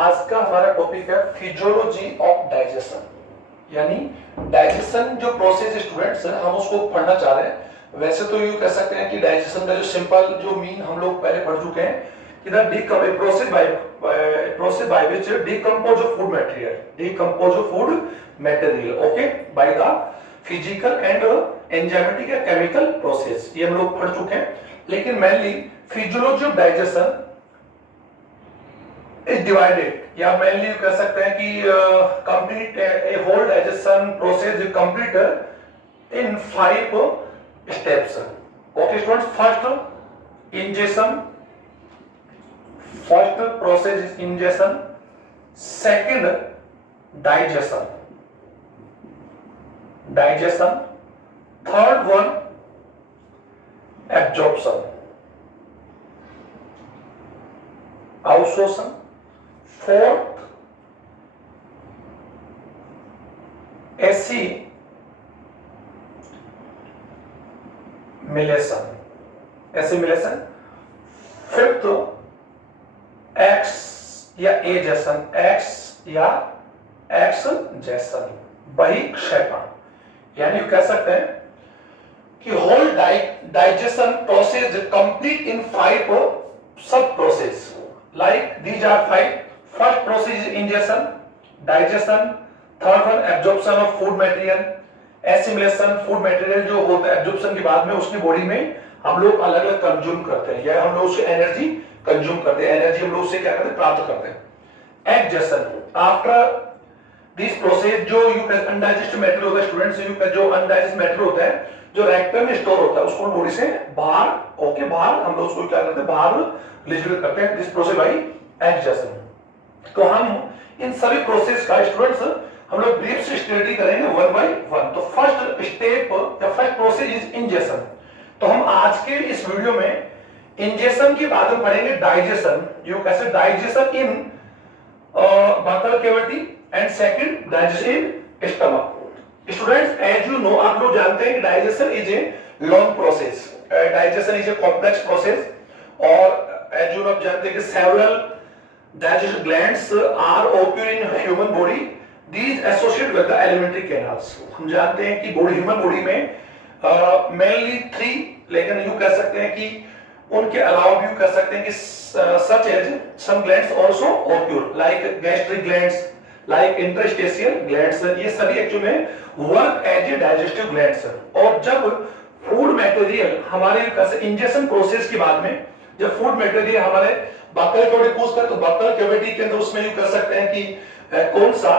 आज का हमारा टॉपिक है फिजियोलॉजी ऑफ डाइजेशन, यानी डाइजेशन जो प्रोसेस स्टूडेंट्स हैं हम उसको पढ़ना चाह रहे हैं। वैसे तो यूं कह सकते हैं कि डाइजेशन का जो सिंपल जो मीन हम लोग पहले पढ़ चुके हैं कि the process by which decompose of food material okay by the physical and enzymatic या केमिकल प्रोसेस, ये हम लोग पढ़ चुके हैं। लेकिन mainly physiology of digestion is divided, या मेनली कह सकते हैं कि complete a whole digestion process is complete in 5 steps. Okay students, first ingestion, first process is ingestion, second digestion, third one absorption, अवशोषण, फोर्थ एसिमिलेशन, फिफ्थ एक्सजेशन, बहिक्षेपण। यानी कह सकते हैं कि whole digestion process complete in 5 sub process, like these are 5. First process is ingestion, digestion, third one absorption of food material, assimilation, food material जो होता है absorption के बाद में उसकी बॉडी में हम लोग अलग अलग कंज्यूम करते हैं, या हम लोग उससे एनर्जी कंज्यूम करते हैं, एनर्जी हम लोग उससे क्या करते हैं, प्राप्त करते हैं। एग्जेशन, आफ्टर दिस प्रोसेस जो अनडाइजेस्टेड मैटर होता है स्टूडेंट्स, जो अनडाइजेस्टेड मैटर होता है जो रेक्टम में स्टोर होता है उसको बॉडी से बाहर बाहर हम लोग उसको क्या करते हैं, बाहर रिलीज करते हैं, दिस प्रोसेस बाय एग्जेशन। तो हम इन सभी प्रोसेस का स्टूडेंट्स हम लोग ब्रीफ से स्टडी करेंगे वन बाय वन। तो फर्स्ट स्टेप या फर्स्ट प्रोसेस इज इंजेशन। तो हम आज के इस वीडियो में इंजेशन के बाद हम पढ़ेंगे डाइजेशन, यू कैसे digestion in buccal cavity and second digestion in stomach. Students as you know, आप लोग जानते हैं कि digestion is a long process, digestion is a complex process, और एज यू नो आप जानते हैं कि several digestive glands are occur in human body, these associated with the alimentary canals। हम जानते हैं कि बॉडी ह्यूमन बॉडी में मेनली 3, लेकिन यू कह सकते हैं कि उनके अलावा भी कह सकते हैं कि such as some glands also occur like gastric glands, like interstitial glands, ये सभी एक्चुअली में work as a digestive glands. और जब फूड मटेरियल हमारे इंजेशन प्रोसेस के बाद में जब फूड मटेरियल हमारे बकल कैविटी पूछ कर, तो बकल कैविटी के अंदर उसमें यू कह सकते हैं कि कौन सा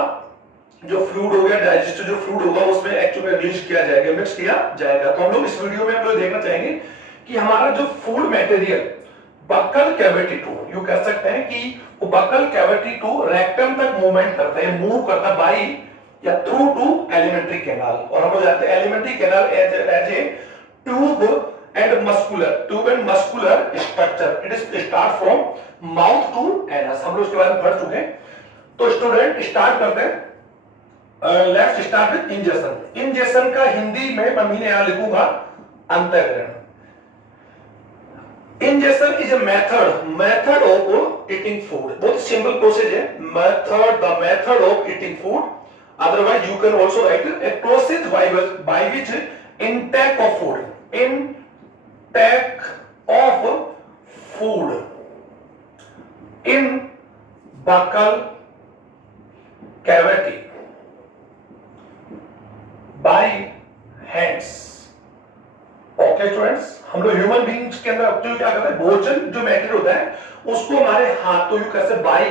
जो फ्लूइड हो गया, डाइजेस्टिव जो फ्लूइड होगा उसमें एक्चुअली रिलीज किया जाएगा, मिक्स किया जाएगा। तो हम लोग इस वीडियो में हम लोग देखना चाहेंगे कि हमारा जो food material buccal cavity to, you कह सकते हैं कि वो बकल कैविटी टू रेक्टम तक मूवमेंट करता है, मूव करता है बाय या थ्रू टू एलिमेंट्री कैनाल। और हम लोग जानते हैं alimentary canal as a tube and muscular structure, it is start from mouth to anus। हम लोग इसके बारे में पढ़ चुके हैं। तो स्टूडेंट स्टार्ट करते हैं, let's start with ingestion. Ingestion का हिंदी में मैं यहां लिखूंगा अंतःकरण। Ingestion is a method of eating food, बहुत सिंपल प्रोसेस है, the method of eating food, otherwise you can also right A process by which intake of food, intake of food in buccal cavity by hands। Okay students, हम लोग human beings के अंदर actually क्या करते हैं, भोजन जो मैटर होता है उसको हमारे हाथों यू कैसे बाय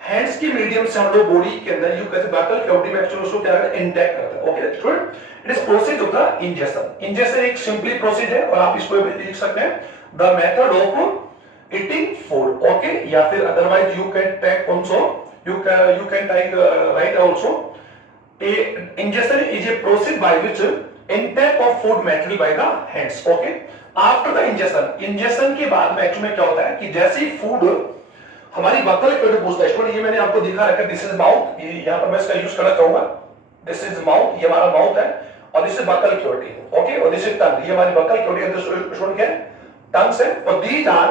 हैंड्स की मीडियम से हम लोग बॉडी के अंदर यू कैसे बकल कैविटी में एक्चुअली उसको क्या करते हैं, इंटेक करते हैं। Okay student, it is process of the ingestion. Ingestion एक सिंपली प्रोसेस है और आप इसको भी लिख सकते हैं the method of eating food, okay, या फिर otherwise you can take also you can take write also ingestion is a process by which intake of food material by the hands। Okay, after the ingestion के बाद में actually क्या होता है कि जैसे ही फूड हमारी बकल कैविटी पूछता है, ये मैंने आपको दिखा रखा है, दिस इज माउथ, यहां पर मैं इसका यूज करना चाहूंगा, दिस इज माउथ, ये हमारा माउथ है, और this is buckle cavity, okay, और दिस इज टंग, ये हमारी बकल कैविटी अंदर स्टूडेंट क्या है, टंग से, और दीज आर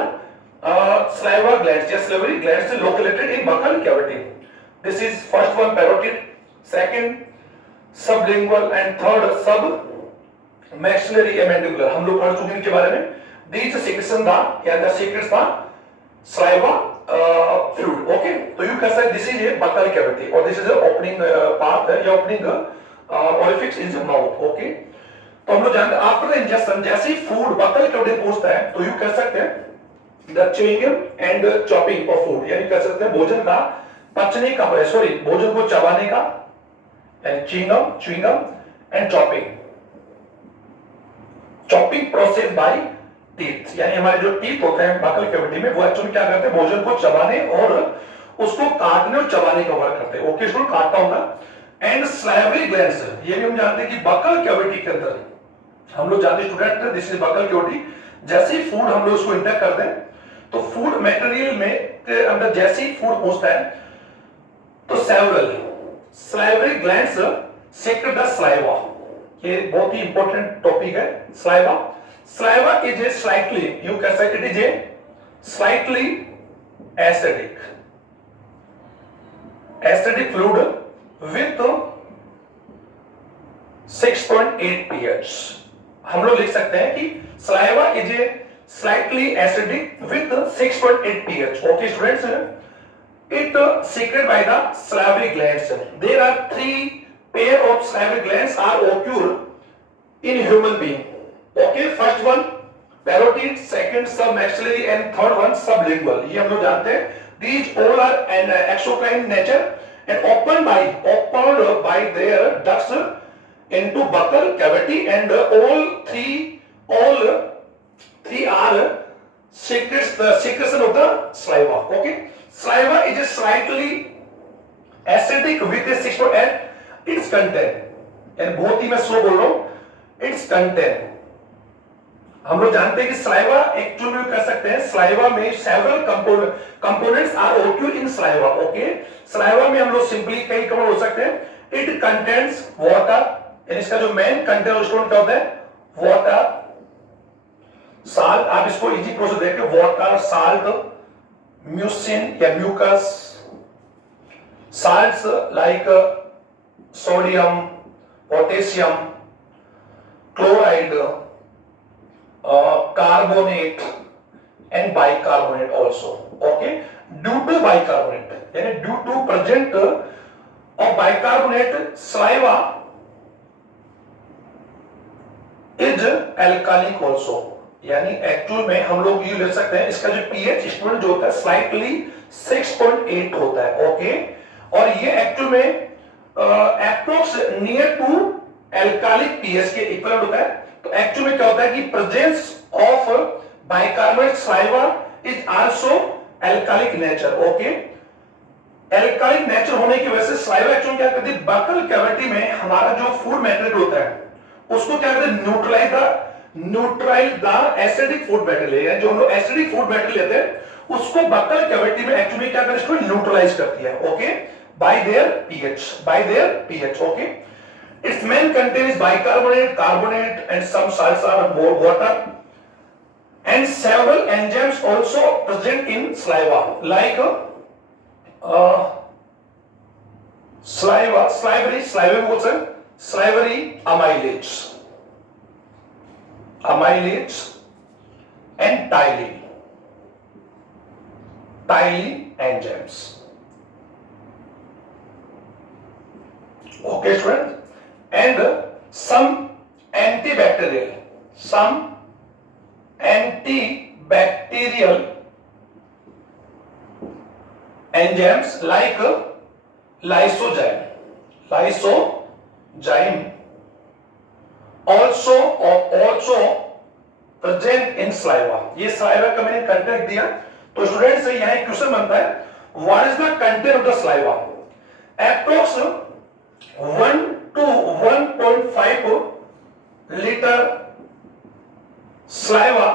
saliva glands या salivary glands located in buccal cavity. This is first one parotid, second sublingual and third submaxillary mandibular. हम लोग पढ़ चुके हैं इनके बारे में. These secretion था या the secrets था saliva fluid. Okay, तो you can say this is a buccal cavity or this is a opening path या opening orifice in the mouth. Okay, तो हम लोग जानते हैं आफ्टर इंजेक्शन जैसे ही फूड बकल कैविटी पहुंचता है तो यू कह सकते हैं the chewing and chopping of food, यानी कह सकते हैं भोजन का पचने का, सॉरी भोजन को चबाने का, यानी chewing and chopping process by teeth, यानी हमारे जो टीथ होते हैं बकल कैविटी में वो एक्चुअली क्या करते हैं भोजन को चबाने और उसको काटने और चबाने का वर्क करते हैं. ओके, इसको काटता हूं ना. एंड सलाइवरी ग्लैंड्स, ये भी हम जानते हैं कि बकल कैविटी के अंदर हम लोग जानते student this is buccal cavity. जैसे ही फूड हम लोग उसको इंटेक करते हैं तो फूड मटेरियल में के अंदर जैसे ही फूड पहुंचता है तो several salivary glands secrete the saliva. ये बहुत ही इंपॉर्टेंट टॉपिक है. Saliva is a slightly, you can say it is a slightly acidic fluid with 6.8 pH. हम लोग लिख सकते हैं कि saliva is a slightly acidic with 6.8 pH. Okay students, it secreted by the salivary glands. There are 3 pair of salivary glands are occur in human being. Okay, first one parotid, second submaxillary and third one sublingual. ये हम लोग जानते हैं. These all are an exocrine nature and opened by their ducts into buccal cavity, and all three are secretion of the saliva. Okay, saliva is a slightly acidic with a 6.8 its content, and बहुत ही मैं slow बोल रहा हूं, its content. हम लोग जानते हैं कि सलाइवा एक्चुअली में कर सकते हैं सलाइवा में several components are occur in saliva. Okay, saliva में हम लोग सिंपली कई कवर हो सकते हैं. इट कंटेंट्स वाटर, यानी इसका जो मेन कंटेंट उसको क्या होता है वाटर, साल्ट. आप इसको इजी प्रोसेस देखिए, वाटर, साल्ट, म्यूसिन या mucus, salts like sodium, potassium, chloride, carbonate and bicarbonate also. Okay, due to bicarbonate, यानी due to present of bicarbonate saliva is alkalic also. यानी एक्चुअल में हम लोग ये ले सकते हैं इसका जो pH स्टूडेंट जो होता है स्लाइटली 6.8 होता है. ओके, और ये एक्चुअल में approx near to alkaline pH के इक्वल होता है. तो एक्चुअली में क्या होता है कि presence of bicarbonate saliva is also alkaline nature. Okay, alkaline nature होने की वजह से सलाइवा एक्चुअली क्या करती है बकल कैविटी में हमारा जो फूड मटेरियल होता है उसको क्या करते हैं neutralize the acidic food material. जो हम लोग एसिडिक फूड मटेरियल लेते हैं उसको बकल कैविटी में एक्चुअली क्या करती है इसको न्यूट्रलाइज करती है. Okay, bye there pH. Okay, its main content is bicarbonate, carbonate, and some salts are more water, and several enzymes also present in saliva like salivary amylates and Tiley enzymes. Okay friends, and some antibacterial enzymes like lysozyme also present in saliva. ये saliva का मैंने content दिया. तो student से यहाँ एक question बनता है, what is the content of the saliva? Approx 1 to 1.5 liter saliva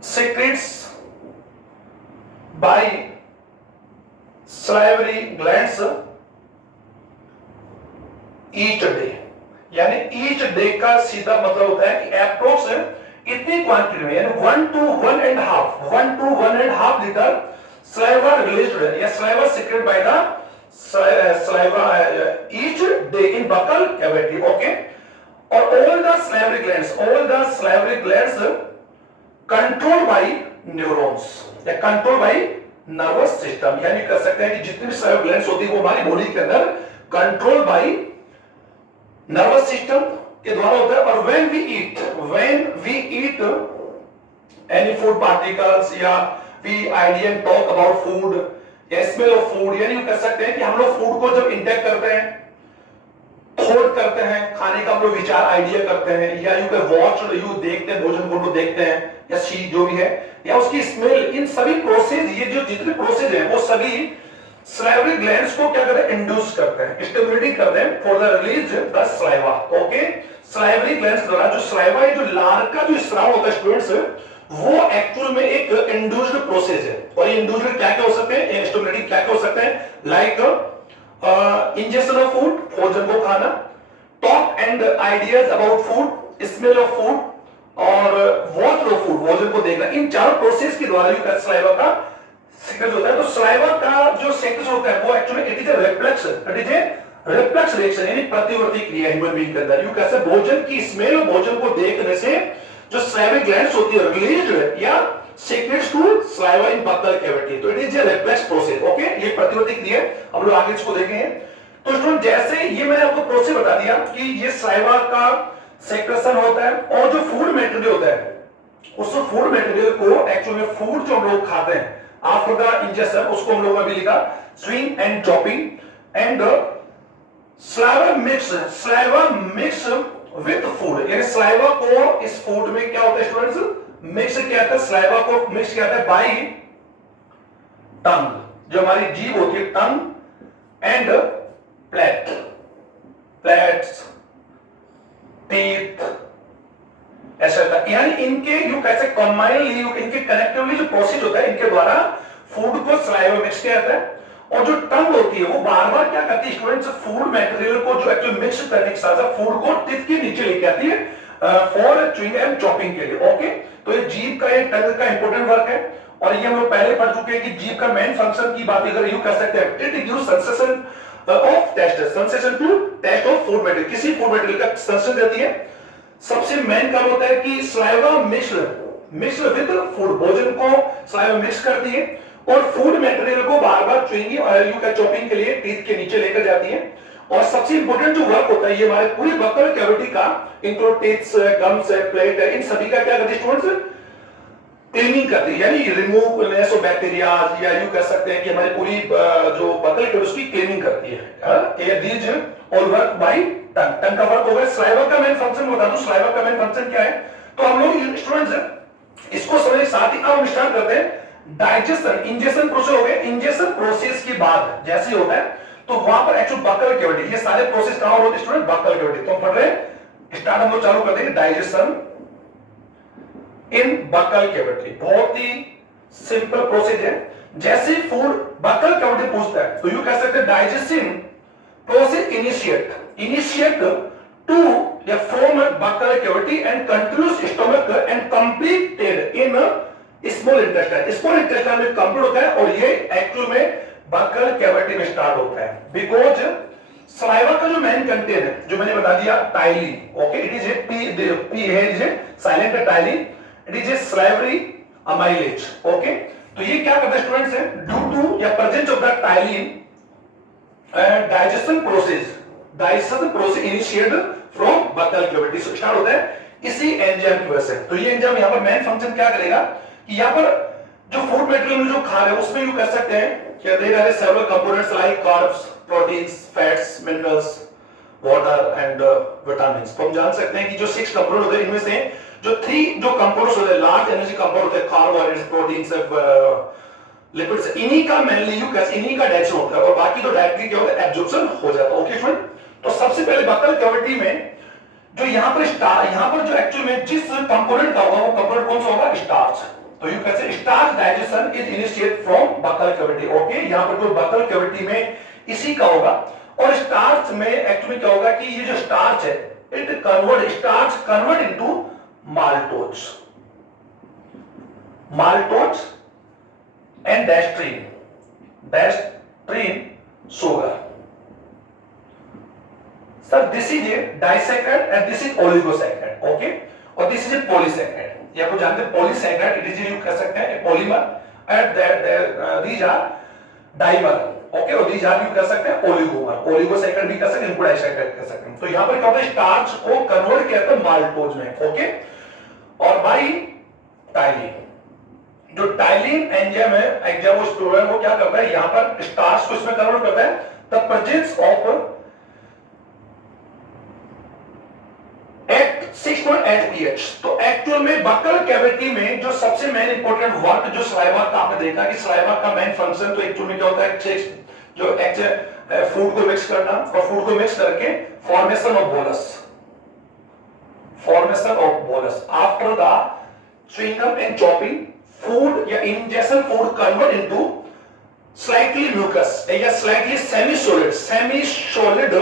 secretes by salivary glands each day. यानी each day का सीधा मतलब होता है कि अप्रोक्स इतनी क्वांटिटी में, यानी 1 to 1.5 लीटर saliva released या saliva secreted by the saliva each day in buccal cavity. Okay, or all the salivary glands controlled by neurons या controlled by nervous system, यानी कर सकते हैं कि जितनी भी salivary glands होती है वो हमारी बॉडी के अंदर controlled by nervous system के द्वारा होता है। और when we eat any food particles या we idea and talk about food या smell of food, यानी कह सकते हैं कि हम लोग फूड को जब इंटेक करते हैं, थॉट करते हैं, खाने का हम लोग विचार आइडिया करते हैं, या यू कैन वॉच, यू देखते हैं, भोजन को देखते हैं या सी जो भी है, या उसकी स्मेल, इन सभी प्रोसेस, ये जो जितने प्रोसेस हैं वो सभी salivary glands को क्या करते हैं, इंड्यूस करते हैं, स्टिमुलेटिंग करते हैं for the release the saliva. Okay, salivary glands द्वारा जो saliva है, जो लार का जो स्राव होता है स्टूडेंट्स, वो एक्चुअल में एक इंड्यूस्ड प्रोसेस है। और ये इंड्यूस्ड क्या क्या हो सकते हैं, स्टिमुलेटिंग क्या क्या हो सकते हैं, लाइक इंजेक्शन ऑफ फूड, भोजन को खाना, talk and ideas about food, smell of food, और वॉच ऑफ फूड, भोजन को देखना। इन चारों प्रोसेस के द्वारा saliva का सीक्रेट होता है। तो saliva का जो सीक्रेट होता है वो actually it is a reflex reaction, यानी प्रतिवर्ती क्रिया ह्यूमन बीइंग के अंदर। यू कैसे भोजन की स्मेल और भोजन को देखने से जो salivary glands होती है रिलीज या secretes to saliva in buccal cavity, तो it is a reflex process. Okay, ये प्रतिवर्ती क्रिया हम लोग आगे इसको देखेंगे। तो स्टूडेंट, जैसे ये मैंने आपको प्रोसेस बता दिया कि ये saliva का सेक्रेशन होता है, और जो फूड मटेरियल होता है उस फूड मटेरियल को एक्चुअली में फूड जो हम लोग खाते हैं आफ्टर द इंजेक्शन, उसको हम लोग अभी लिखा swing and chopping and saliva mix with food, यानी saliva को इस फूड में क्या होता है स्टूडेंट्स, मिक्स किया जाता है, saliva को मिक्स किया जाता है बाय टंग, जो हमारी जीभ होती है, टंग एंड प्लेट्स, टीथ, ऐसा, यानी इनके यू कैसे कंबाइनली, इनके कनेक्टिवली जो प्रोसेस होता है, इनके द्वारा फूड को saliva मिक्स किया जाता है। और जो टंग होती है वो बार बार क्या करती है स्टूडेंट्स, फूड मटेरियल को जो एक्चुअली मिक्स करने के साथ साथ फूड को टीथ के नीचे लेके आती है फॉर च्यूइंग एंड चॉपिंग के लिए। ओके, तो ये जीभ का, ये टंग का इंपॉर्टेंट वर्क है, और ये हम लोग पहले पढ़ चुके हैं कि जीभ का मेन फंक्शन की बात अगर यू कह सकते हैं, it gives sensation of taste, sensation to taste of food material, किसी फूड मटेरियल का सेंसेशन देती है। सबसे मेन काम होता है कि saliva मिक्स विद फूड, भोजन को saliva मिक्स करती है और फूड मटेरियल को बार बार च्यूइंग और यू का चॉपिंग के लिए टीथ के नीचे लेकर जाती है। और सबसे इंपॉर्टेंट जो वर्क होता है ये हमारे पूरी बक्कल कैविटी का, इंक्लूड टीथ्स, गम्स है, प्लेट है, इन सभी का क्या करती है स्टूडेंट्स, क्लीनिंग करती है, यानी रिमूवनेस ऑफ बैक्टीरिया, या यू कह सकते हैं कि हमारी पूरी जो बक्कल कैविटी उसकी क्लीनिंग करती है। दीज ऑल वर्क बाय टंग। टंग का वर्क होगा। saliva का मेन फंक्शन बता दूं, saliva का मेन फंक्शन क्या है, तो हम लोग स्टूडेंट्स इसको समझने साथ ही अब हम स्टार्ट करते हैं डाइजेशन। इंजेक्शन प्रोसेस हो गया, इंजेक्शन प्रोसेस के बाद जैसे ही होता है तो वहां पर एक्चुअल बक्कल कैविटी, ये सारे प्रोसेस कहां होते हैं स्टूडेंट, बक्कल कैविटी। तो हम पढ़ रहे हैं, स्टार्ट हम लोग चालू करते हैं डाइजेशन इन बक्कल कैविटी। बहुत ही सिंपल प्रोसेस है। जैसे फूड बक्कल कैविटी पूछता है तो यू कह सकते हैं digestion process initiate to form a buccal cavity and continuous stomach and completed in small intestine। small intestine में कंप्लीट होता है और ये एक्चुअल में buccal cavity में स्टार्ट होता है। बिकॉज saliva का जो मेन कंटेंट है, जो मैंने बता दिया, ptyalin. Okay, it is a P है, is a silent ptyalin, it is a salivary amylase। Okay, तो ये क्या करता है स्टूडेंट्स है, ड्यू टू या presence of the ptyalin digestion process initiate from buccal cavity से स्टार्ट होता है इसी एंजाइम की वजह से। तो ये एंजाइम यहां पर मेन फंक्शन क्या करेगा कि यहां पर जो फूड मटेरियल जो खा रहे हैं उसमें यू कह सकते हैं कि there are several components like carbs, proteins, fats, minerals, water and vitamins. तो हम जान सकते हैं कि जो 6 कंपोनेंट होते हैं इनमें से जो 3 जो कंपोनेंट्स होते हैं, लार्ज एनर्जी कंपाउंड होते हैं, कार्बोहाइड्रेट्स, प्रोटीन्स, लिपिड्स, इन्हीं का मेनली यू कैसे इन्हीं का डाइजेशन होता है और बाकी तो डायरेक्टली क्या होता है, एब्जॉर्प्शन हो जाता है। ओके स्टूडेंट, तो सबसे पहले बक्कल कैविटी में जो यहां पर जो एक्चुअल में जिस कंपोनेंट का होगा वो कंपोनेंट कौन सा होगा, स्टार्च। तो यू कैसे starch digestion is initiate from buccal cavity. Okay, यहां पर जो बक्कल कैविटी में इसी का होगा। और स्टार्च में एक्चुअली क्या होगा कि ये जो स्टार्च है, starch convert into maltose. maltose and dextrin sugar. Sir, this is a disaccharide and this is oligosaccharide, okay? और this is a polysaccharide. ये आपको जानते हैं polysaccharide, it is you कह सकते हैं a polymer and these are dimer, okay? और these are you कह सकते हैं oligomer, oligosaccharide भी कह सकते हैं, इनको disaccharide कह सकते हैं. तो यहाँ पर क्या होता है स्टार्च को कन्वर्ट किया जाता है माल्टोज में, ओके? और बाई टाइलिन, जो टाइलिन एंजाइम है वो क्या करता है यहाँ पर स्टार्च को इसमें कन्वर्ट करता है. The presence of 6.8 pH. तो एक्चुअल में बकल कैविटी में जो सबसे मेन इंपॉर्टेंट वर्क जो सलाइवा का आपने देखा कि सलाइवा का मेन फंक्शन तो एक्चुअल में क्या होता है जो फूड को मिक्स करना और फूड को मिक्स करके formation of bolus after the chewing and chopping food या injection food convert into slightly mucus या slightly semi solid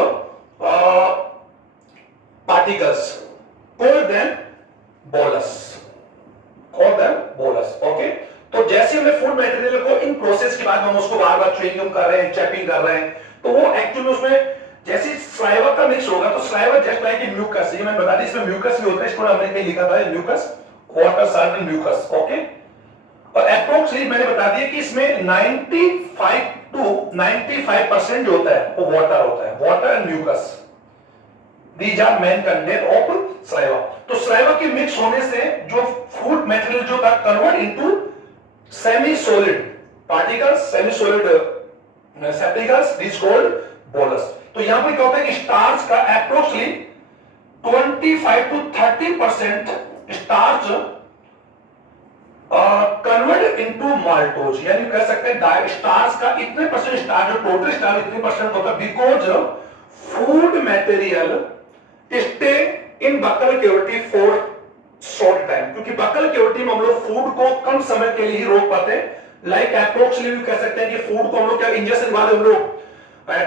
particles called them bolus, okay? तो जैसे हमने फूड मटेरियल को इन प्रोसेस के बाद हम उसको बार-बार च्युइंगम कर रहे हैं, चैपिंग कर रहे हैं, तो वो एक्चुअली उसमें जैसे सलाइवा का मिक्स होगा तो saliva just like a mucus, ये मैं बता दी इसमें म्यूकस भी होता है, इसको हमने कहीं लिखा था mucus, water solvent mucus, okay? और अप्रोक्सीमेटली मैंने बता दिया कि इसमें 95 to 95% जो होता है वो water and mucus. These are main content of saliva. तो saliva के मिक्स होने से जो फूड मटेरियल जो का convert into semi solid particles, semi solid particles, this called bolus. तो यहां पे क्या होता है कि स्टार्च का approximately 25 to 30% starch convert into maltose, यानी कह सकते हैं स्टार्च का इतने परसेंट स्टार्च जो टोटल स्टार्च इतने परसेंट होता है because food material stay in buccal cavity for short time, क्योंकि बकल कैविटी में हम लोग फूड को कम समय के लिए ही रोक पाते हैं. लाइक अप्रोक्सीमेटली कह सकते हैं कि फूड को हम लोग क्या इंजेक्शन के बाद हम लोग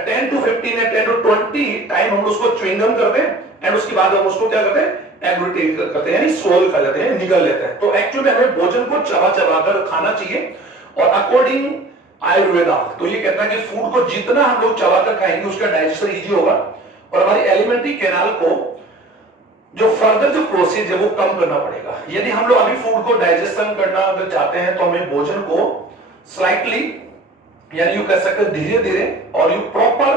10 to 15 या 10 to 20 टाइम हम उसको च्युइंगम करते हैं एंड उसके बाद हम उसको क्या करते हैं एग्लूटिनेट करते हैं, यानी स्वॉल कर लेते हैं, निगल लेते हैं. तो एक्चुअली हमें भोजन को चबा कर खाना चाहिए और अकॉर्डिंग आयुर्वेदा तो ये कहता है कि फूड को जितना हम लोग चबाकर खाएंगे उसका डाइजेशन इजी होगा और हमारी एलिमेंट्री कैनाल को जो फर्दर जो प्रोसेस है वो कम करना पड़ेगा. यदि हम लोग अभी फूड को डाइजेशन करना अगर चाहते हैं तो हमें भोजन को स्लाइटली यानी यू कह सकते हैं धीरे धीरे और यू प्रॉपर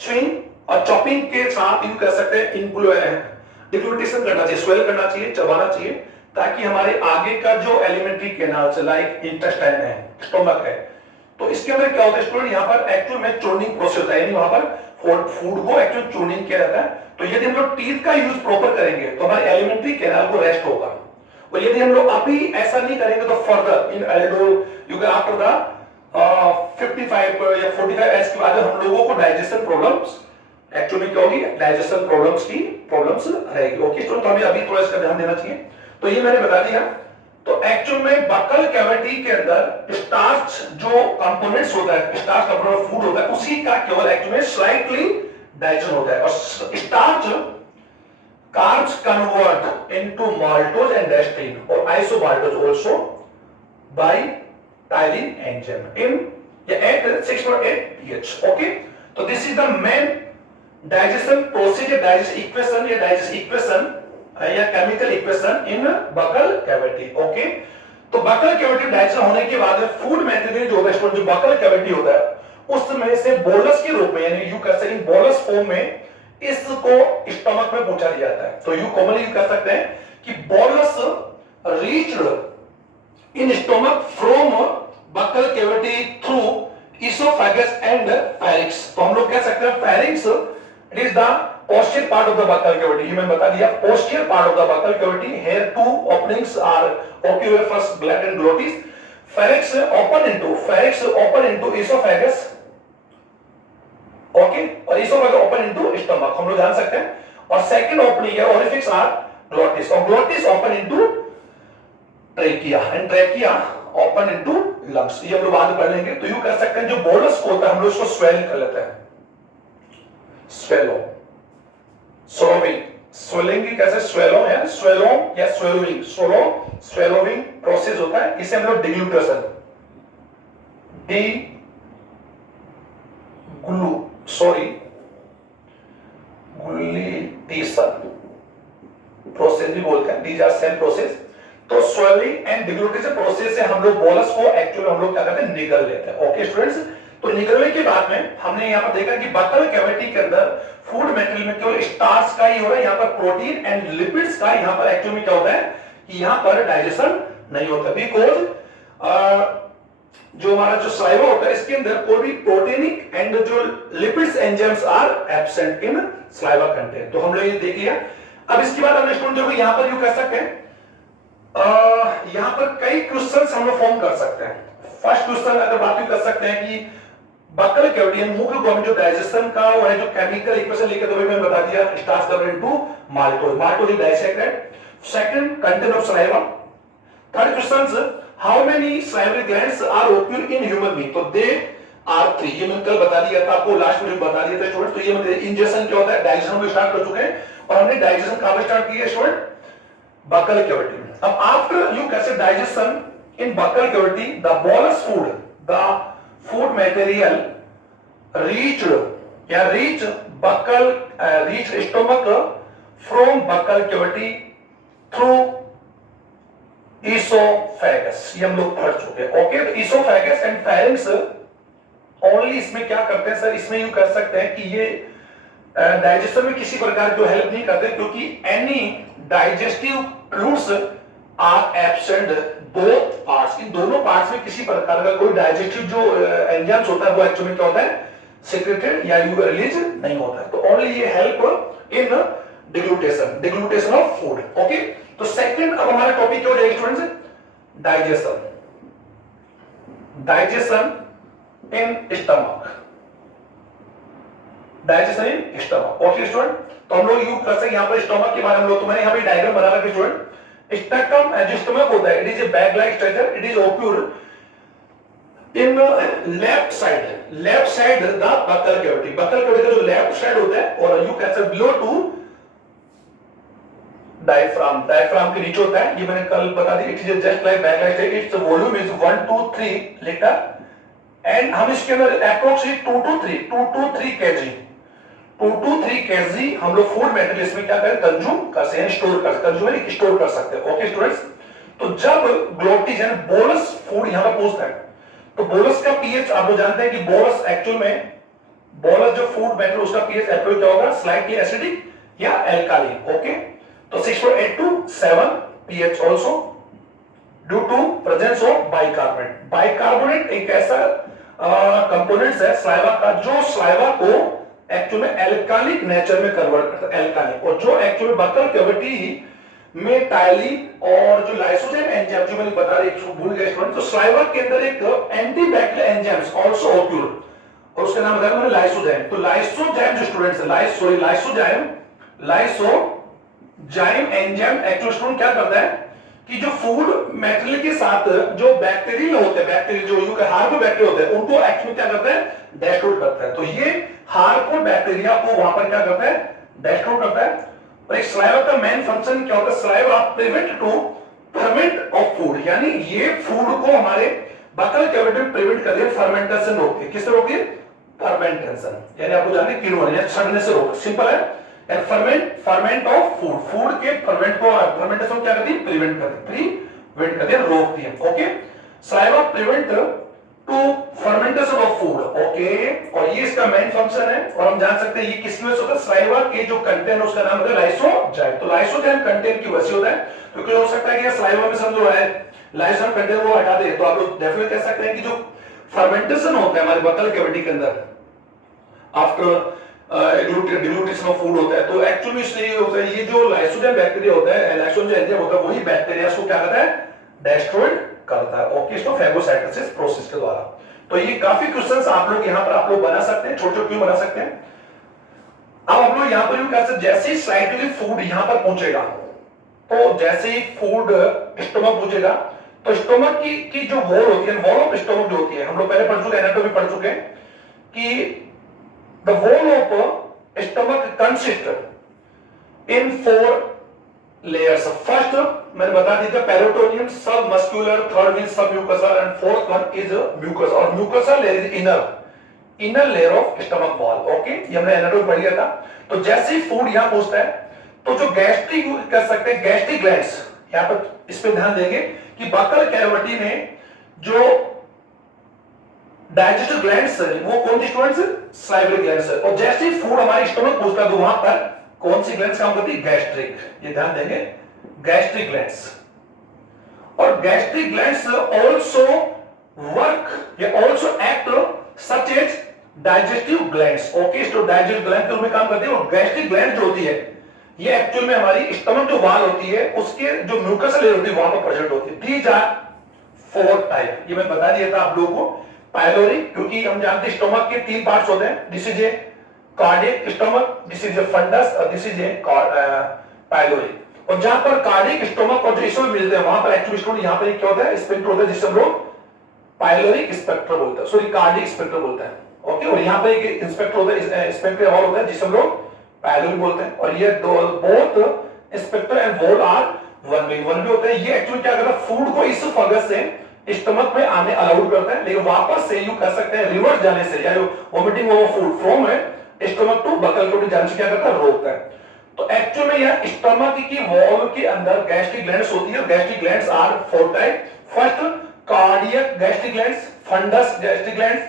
च्युइंग और चॉपिंग के साथ यू कह सकते हैं डिग्लूटेशन करना चाहिए, स्वेल करना चाहिए, चबाना चाहिए, ताकि हमारे आगे का जो एलिमेंट्री कैनाल लाइक इंटेस्टाइन है, स्टोमक है, तो इसके अंदर क्या होता है स्टूडेंट यहाँ पर एक्चुअल में चूर्निंग प्रोसेस होता है, यानी वहां पर फूड को एक्चुअल चूर्निंग किया जाता है. तो यदि हम लोग टीथ का यूज प्रॉपर करेंगे तो हमारे एलिमेंट्री कैनाल को रेस्ट होगा. और यदि हम लोग अभी ऐसा नहीं करेंगे तो फर्दर इन आफ्टर द 55 या 45 एज के बाद हम लोगों को डाइजेशन प्रॉब्लम्स एक्चुअली क्या होगी, डाइजेशन प्रॉब्लम्स रहेगी. ओके, तो हमें अभी थोड़ा इसका ध्यान देना चाहिए. तो ये मैंने बता दिया. तो एक्चुअल में बकल कैविटी के अंदर स्टार्च जो कंपोनेंट्स होता है, स्टार्च कंपोनेंट फूड होता है, उसी का केवल एक्चुअल में स्लाइटली डाइजेशन होता है. और starch carbs convert into maltose and dextrin और isomaltose also by ptyalin enzyme in at 6.8 pH. Okay, तो this is the main digestion procedure, digestion equation या chemical equation in buccal cavity. Okay, तो buccal cavity digestion होने के बाद food material जो होता है जो बकल कैविटी होता है उसमें से बोलस के रूप में यानी यू कह सकते हैं बोलस फॉर्म में इसको स्टमक में पहुंचा दिया जाता है. तो यू कॉमनली कह सकते हैं कि bolus reached in stomach from buccal cavity through oesophagus and pharynx. तो हम लोग कह सकते हैं pharynx it is the posterior part of the buccal cavity. ये मैंने बता दिया posterior part of the buccal cavity. Here two openings are oculophus, gland and glottis. Pharynx open into esophagus. Okay, और esophagus open into stomach. हम लोग जान सकते हैं. और second opening या orifice are glottis. और glottis open into trachea and trachea open into lungs. ये हम लोग बाद में पढ़ लेंगे. तो यूं कह सकते हैं जो बोलस होता है हम लोग इसको swell कर लेते हैं. Swallow. Swallowing स्वेलिंग की कैसे स्वेलो है, स्वेलोम या स्वेलोइंग, स्वेलोविंग प्रोसेस होता है, इसे हम लोग डिग्लूटेशन, डी ग्लू सॉरी ग्लूटेशन प्रोसेस भी बोलते हैं, दीज आर सेम प्रोसेस। तो स्वेलिंग एंड डिग्लूटेशन प्रोसेस से हम लोग बोलस को एक्चुअली हम लोग क्या करते हैं, निगल लेते हैं। ओके स्टूडेंट्स, तो निगलने के बाद में हमने यहाँ पर देखा कि बकल कैविटी के अंदर फूड मटेरियल में केवल स्टार्च का ही हो रहा है, यहाँ पर प्रोटीन एंड लिपिड्स का यहाँ पर एक्चुअली क्या होता है कि यहाँ पर डाइजेशन नहीं होता, बिकॉज जो हमारा जो स्लाइवा होता है इसके अंदर कोई भी प्रोटीनिक एंड जो lipids enzymes are absent in saliva content. तो हम लोग ये देख लिया। अब इसके बाद हमने स्टूडेंट देखो यहाँ पर यूं कह सकते हैं, यहाँ पर कई क्वेश्चंस हम लोग फॉर्म कर सकते हैं। फर्स्ट क्वेश्चन अगर बात कर सकते हैं कि बकल कैविटी मुख्य गवर्नमेंट जो डाइजेशन का वो है, जो केमिकल इक्वेशन लेके तो मैंने बता दिया, starch convert into maltose, maltose is dissected. Second, content of saliva. Third question, how many salivary glands are occur in human being, तो दे आर 3, ये मैंने कल बता दिया था आपको, लास्ट वीडियो में बता दिया था स्टूडेंट। तो ये मतलब इंजेक्शन क्या होता है, डाइजेशन हम स्टार्ट कर चुके हैं और हमने डाइजेशन कहां स्टार्ट किया स्टूडेंट, बकल कैविटी में। अब आफ्टर यू कैसे digestion in buccal cavity the bolus food, the food material reach buccal reach stomach from buccal cavity through esophagus, ये हम लोग पढ़ चुके हैं। ओके, तो esophagus एंड pharynx ओनली इसमें क्या करते हैं सर, इसमें यूं कर सकते हैं कि ये डाइजेशन में किसी प्रकार की हेल्प नहीं करते, क्योंकि any digestive fluids are absent both parts, इन दोनों पार्ट्स में किसी प्रकार का कोई डाइजेस्टिव जो एंजाइम्स होता है वो एक्चुअली क्या होता है, सेक्रेटेड या यू रिलीज नहीं होता है। तो ओनली ये help in deglutition of food. Okay, तो सेकंड अब हमारा टॉपिक क्या हो जाएगा students, digestion in stomach, digestion in stomach. Okay student, तो हम लोग यूज कर सकते हैं यहाँ पर स्टमक के बारे में लोग, तो मैंने यहाँ पे डायग्राम बना रखा है स्टूडेंट। स्टमक जो स्टमक होता है, it is a bag like structure, it is occur in left side the buccal cavity, buccal cavity का जो लेफ्ट साइड होता है, और you can say below to diaphragm, diaphragm के नीचे होता है, ये मैंने कल बता दी। It is just like bag like, its volume is 1 to 3 litre and हम इसके अंदर approximate 2 to 3 kg, 2 to 3 kg हम लोग फूड मटेरियल इसमें क्या करें, कंज्यूम कर सकते हैं, स्टोर कर सकते हैं। ओके स्टूडेंट्स, तो जब ग्लोटिस यानी बोलस फूड यहां पर पहुंचता है, तो बोलस का पीएच आप लोग जानते हैं कि बोलस एक्चुअल में, बोलस जो फूड मटेरियल उसका पीएच एक्चुअली क्या होगा, स्लाइटली एसिडिक या एल्कालाइन। ओके, तो 6.8 to 7 pH also due to presence of bicarbonate. Bicarbonate एक ऐसा कंपोनेंट्स है स्लाइवा का जो स्लाइवा को एक्चुअली एल्कालिक नेचर में कन्वर्ट करता है, एल्कालिक, और जो एक्चुअली बकल कैविटी में टाइलिन और जो लाइसोजाइम एंजाइम जो मैंने बता दिया, भूल गए स्टूडेंट, तो स्लाइवा के अंदर एक एंटीबैक्टीरियल एंजाइम्स आल्सो ऑक्यूर, और उसका नाम बताया मैंने लाइसोजाइम। तो लाइसोजाइम जो स्टूडेंट्स है, लाइसोजाइम एंजाइम एक्चुअली स्टूडेंट क्या करता है कि जो फूड मटेरियल के साथ जो बैक्टीरिया होते हैं, बैक्टीरिया जो यूं हार्मफुल बैक्टीरिया होते हैं, उनको एक्चुअली क्या करता है, डिस्ट्रॉय करता है। तो ये हार्मफुल बैक्टीरिया को वहां पर क्या करता है, डिस्ट्रॉय करता है। और एक स्लाइवा का मेन फंक्शन क्या होता है, saliva prevent to ferment of food, यानी ये फूड को हमारे बकल कैविटी में प्रिवेंट कर दे, फर्मेंटेशन रोकती है। किससे रोकती है, फर्मेंटेशन, यानी आपको जानते किण्वन या सड़ने से रोकती, सिंपल है। And ferment of food, food के फर्मेंट को फर्मेंटेशन क्या करती है, प्रिवेंट करती है, रोकती है। Okay, saliva prevent to fermentation of food. Okay, और ये इसका मेन फंक्शन है, और हम जान सकते हैं ये किस वजह से होता है, स्लाइवा के जो कंटेंट उसका नाम होता है लाइसोजाइम। तो लाइसोजाइम कंटेंट की वजह से होता है, तो क्या हो सकता है कि स्लाइवा में समझो है लाइसोजाइम कंटेंट वो हटा दे, तो आप लोग डेफिनेटली कह सकते हैं कि जो फर्मेंटेशन होता है हमारे बकल कैविटी के अंदर आफ्टर डिग्लूटेशन ऑफ फूड होता है, तो एक्चुअली इसलिए होता है, ये जो लाइसोजाइम बैक्टीरिया होता है, लाइसोजाइम एंजाइम होता है, वही बैक्टीरिया को क्या करता है, डिस्ट्रॉय करता है। ओके, इसको फैगोसाइटोसिस प्रोसेस के द्वारा। तो ये काफी क्वेश्चंस आप लोग यहां पर आप लोग बना सकते हैं, छोटे क्यों बना सकते हैं। अब आप लोग यहां पर यूं कर सकते, जैसे ही स्लाइटली फूड यहां पर पहुंचेगा, तो जैसे ही फूड स्टोमक पहुंचेगा, तो स्टोमक की जो वॉल होती है, वॉल ऑफ स्टोमक जो होती है, हम लोग पहले पढ़ चुके, एनाटॉमी पढ़ चुके हैं कि the wall of stomach consists in 4 layers. First मैंने बता दी था पेरिटोनियम, सब muscular, third mean submucosa and fourth one is mucus. और mucosa layer is inner layer of stomach wall. Okay, ये हमने एनाटॉमी पढ़ लिया था। तो जैसे ही फूड यहां पहुंचता है तो जो गैस्ट्रिक कर सकते हैं, गैस्ट्रिक ग्लैंड्स, यहां पर इस पे ध्यान देंगे कि बकल कैविटी में जो डाइजेस्टिव ग्लैंड्स है वो कौन सी स्टूडेंट्स? सलाइवरी ग्लैंड्स है। और जैसे ही फूड हमारे स्टमक पहुंचता है तो वहां पर कौन सी ग्लैंड्स काम करती है? गैस्ट्रिक। ये ध्यान देंगे, गैस्ट्रिक ग्लैंड्स। और गैस्ट्रिक ग्लैंड्स आल्सो वर्क, ये also act such as digestive glands. Okay, तो डाइजेस्टिव ग्लैंड के रूप में काम करती है। और गैस्ट्रिक ग्लैंड जो होती है ये एक्चुअल में हमारी स्टमक जो वॉल होती है उसके जो म्यूकस लेयर होती है वहां पर प्रेजेंट होती है। These are 4 type. ये मैं बता दिया था आप लोगों को। पायलोरी, क्योंकि हम जानते हैं स्टमक के 3 पार्ट्स होते हैं। This is a cardiac stomach, this is a fundus और दिस इज ए पायलोरी। और जहां पर कार्डियक स्टमक और जो इसमें मिलते हैं वहां पर एक्चुअली स्टूडेंट यहां पर क्या होता है? स्फिंक्टर होता है जिसे हम लोग पायलोरिक स्फिंक्टर बोलते हैं, सॉरी कार्डियक स्फिंक्टर बोलते हैं। ओके, और यहां पर एक इंस्पेक्टर होता है, स्फिंक्टर और होता है जिसे हम लोग पायलोरी बोलते हैं। और ये दो both sphincter and wall are one way होते हैं। ये एक्चुअली क्या करता है? फूड को इस फंगस से स्टमक में आने अलाउड करता है, लेकिन वापस से यू कह सकते हैं रिवर्स जाने से या vomiting of food from stomach to buccal cavity जाने से क्या करता है? रोकता है। तो एक्चुअल में यह स्टमक की वॉल के अंदर गैस्ट्रिक ग्लैंड्स होती है। Gastric glands are 4 type. First cardiac gastric glands, fundus gastric glands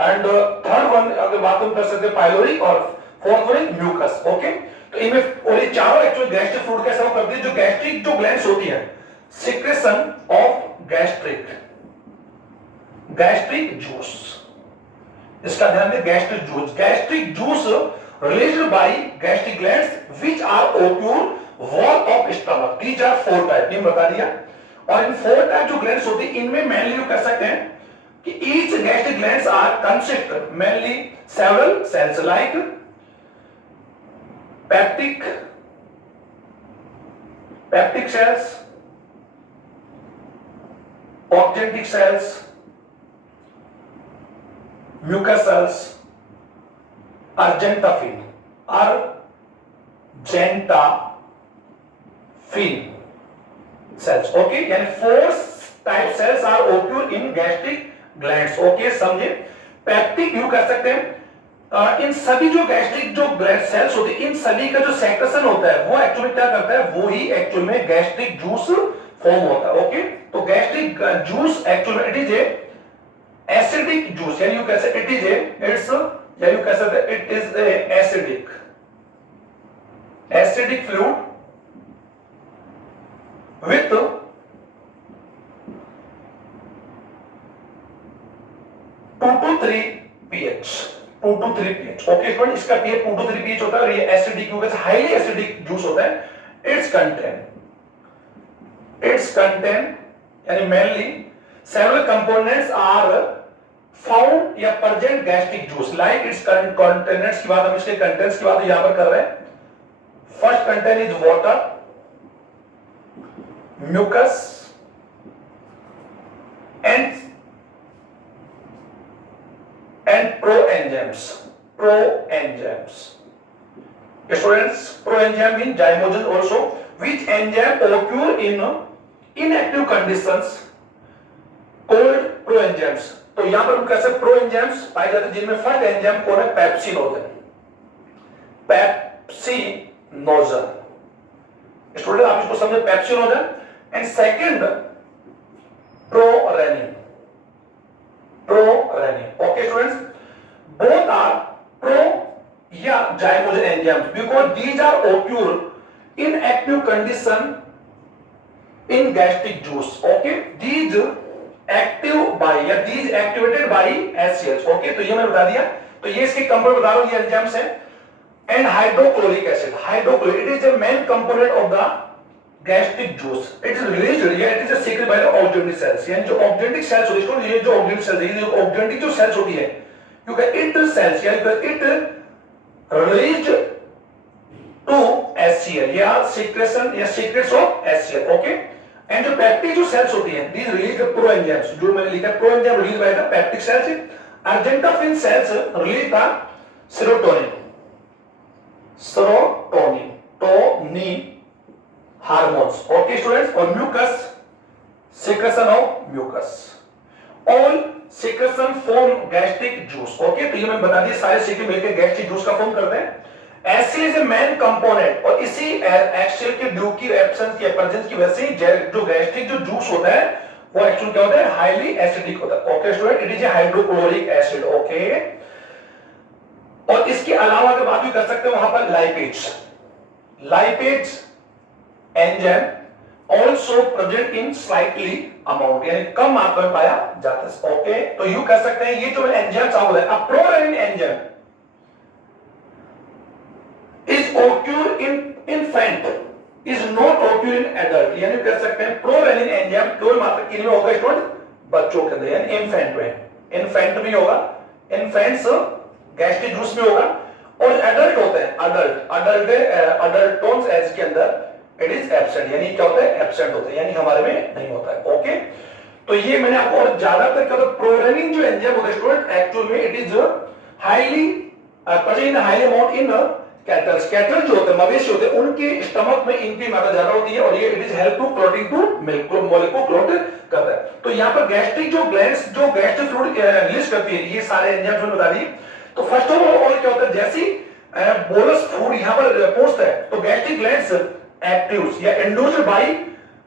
and third one अगर बात हम कर सकते हैं पायलोरी, और फोर्थ वन म्यूकस। ओके, तो इनमें और ये चारों एक्चुअल गैस्ट्रिक फूड कैसे काम करती है? जो गैस्ट्रिक जो ग्लैंड्स होती है, सिक्रेशन ऑफ गैस्ट्रिक जूस, इसका ध्यान दें, gastric juice released by gastric glands which are occur wall of stomach. These are 4 type, ये बता दिया। और इन 4 टाइप जो ग्लैंड्स होती है इनमें मेनली यू कह सकते हैं कि each gastric glands are consist mainly several cells like peptic cells, oxyntic cells, mucus cells, argentaffin cells. Okay, यानी 4 type cells are occur in gastric glands. Okay, समझे? पेप्टिक यू कह सकते हैं इन सभी जो गैस्ट्रिक जो सेल्स होते हैं इन सभी का जो सेक्रेशन होता है वो एक्चुअली क्या करता है? वो ही एक्चुअल में गैस्ट्रिक जूस फॉर्म होता है। ओके, तो गैस्ट्रिक जूस एक्चुअल में it is A acidic juice, यानी यू कह सकते इट इज ए इट्स, या यू कह सकते it is A acidic fluid with 2 to 3 pH, 2 to 3 pH। Okay friend, इसका pH 2 to 3 pH होता है और ये एसिडिक क्योंकि हाईली एसिडिक जूस होता है। इट्स कंटेंट यानी mainly several components are found या present gastric juice like its containers की बात, हम इसके contents की बात यहां पर कर रहे हैं। First content is water, mucus and proenzymes। Students, proenzyme mean zymogen also, which enzyme occur in inactive conditions called proenzymes। तो यहां पर हम कह सकते प्रोएंजाइम्स पाए जाते हैं जिनमें फर्स्ट एंजाइम कौन है? पेप्सिनोजन। स्टूडेंट आप इसको समझे, pepsinogen. And second prorennin. Okay students, both are pro या zymogen enzymes because these are occur in active condition in gastric juice. Okay, these active by या these activated by HCl। Okay, तो ये मैंने बता दिया। तो ये इसके कंपाउंड बता रहा हूं, ये एंजाइम्स हैं। And hydrochloric acid, it is the main component of the gastric juice. It is released या it is secreted by the oxyntic cells. यानी जो ऑक्जेंटिक सेल्स होती है, ये जो ऑक्जेंटिक सेल्स है, ये जो ऑक्जेंटिक जो सेल्स होती है क्योंकि इट सेल्स या इट रिलीज्ड टू HCl या सीक्रेशन या secretes of HCl। Okay, and जो पेप्टिक जो सेल्स होती हैं दीज रिलीज द प्रोएंजाइम्स, जो मैंने लिखा proenzyme release by the peptic cells. Argentaffin cells release the serotonin तो नी हार्मोन्स, ओके स्टूडेंट्स, और mucus secretion of mucus, all secretion form gastric juice, okay तो ये मैं बता दिया सारे secret मिलकर gastric juice का फॉर्म करते हैं। Acyl is a main component, और इसी एक्सेल के ड्यू की एब्सेंस की प्रेजेंस की वजह से जो गैस्ट्रिक जो जूस होता है वो एक्चुअली क्या होता है, हाईली एसिडिक होता है, okay student, it is A hydrochloric acid, okay. और इसके अलावा अगर बात भी कर सकते हैं वहां पर lipase enzyme also present in slightly amount, यानी कम मात्रा में पाया जाता है, ओके। तो यू कह सकते हैं ये जो एंजाइम चाहूँ है, अब prorennin enzyme is occur in infant is not occur in adult, यानी कह सकते हैं प्रोरेनिन एंजाइम केवल मात्र किन में होगा स्टूडेंट, बच्चों के अंदर, यानी इन्फेंट में, इन्फेंट में होगा, इन्फेंट्स गैस्ट्रिक जूस में होगा, और एडल्ट होते हैं, अडल्टोन्स एज के अंदर इट इज एब्सेंट, यानी क्या होता है, एब्सेंट होता है, यानी हमारे में नहीं होता है, ओके। तो ये मैंने आपको, और ज्यादातर क्या होता है, प्रोरेनिन जो एंजाइम होता है स्टूडेंट एक्चुअल में it is highly present high amount in cattle जो होते हैं, मवेशी होते हैं, उनके स्टमक में इनकी मात्रा ज्यादा होती है, और ये it is help to clotting to milk molecule clot करता है। तो यहाँ पर गैस्ट्रिक जो ग्लैंड्स जो गैस्ट्रिक फ्लूइड रिलीज करती है, ये सारे एंजाइम्स मैंने बता दिए। तो फर्स्ट ऑफ ऑल क्या होता है, जैसी बोलस फूड यहाँ पर पहुंचता है तो गैस्ट्रिक ग्लैंड्स एक्टिव्स या इंड्यूस्ड बाय